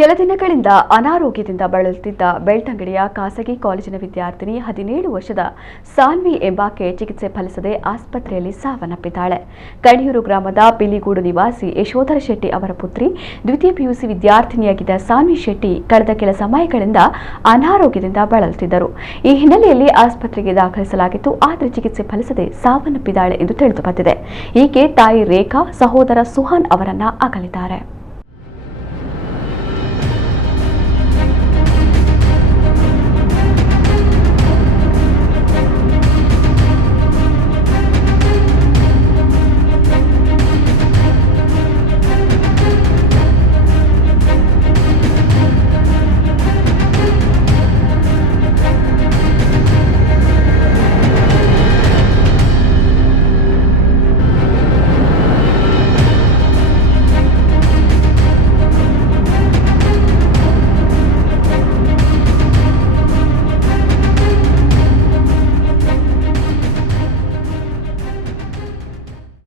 ಕೆಲ ದಿನಗಳಿಂದ ಅನಾರೋಗ್ಯದಿಂದ ಬಳಲುತ್ತಿದ್ದ ಬೆಳ್ತಂಗಡಿಯ ಖಾಸಗಿ ಕಾಲೇಜಿನ ವಿದ್ಯಾರ್ಥಿನಿ 17 ವರ್ಷದ ಸಾನ್ವಿ ಎಂಬಾಕೆ ಚಿಕಿತ್ಸೆ ಫಲಿಸದೆ ಆಸ್ಪತ್ರೆಯಲ್ಲಿ ಸಾವನ್ನಪ್ಪಿದ್ದಾಳೆ. ಕಣಿಯೂರು ಗ್ರಾಮದ ಪಿಲಿಗೂಡು ನಿವಾಸಿ ಯಶೋಧರ ಶೆಟ್ಟಿ ಅವರ ಪುತ್ರಿ ದ್ವಿತೀಯ ಪಿಯುಸಿ ವಿದ್ಯಾರ್ಥಿನಿಯಾಗಿದ್ದ ಸಾನ್ವಿ ಶೆಟ್ಟಿ ಕಳೆದ ಕೆಲ ಸಮಯಗಳಿಂದ ಅನಾರೋಗ್ಯದಿಂದ ಬಳಲುತ್ತಿದ್ದರು. ಈ ಹಿನ್ನೆಲೆಯಲ್ಲಿ ಆಸ್ಪತ್ರೆಗೆ ದಾಖಲಿಸಲಾಗಿತ್ತು. ಆದರೆ ಚಿಕಿತ್ಸೆ ಫಲಿಸದೆ ಸಾವನ್ನಪ್ಪಿದ್ದಾಳೆ ಎಂದು ತಿಳಿದುಬಂದಿದೆ. ಈಕೆ ತಾಯಿ ರೇಖಾ, ಸಹೋದರ ಸುಹಾನ್ ಅವರನ್ನ ಅಗಲಿದ್ದಾರೆ.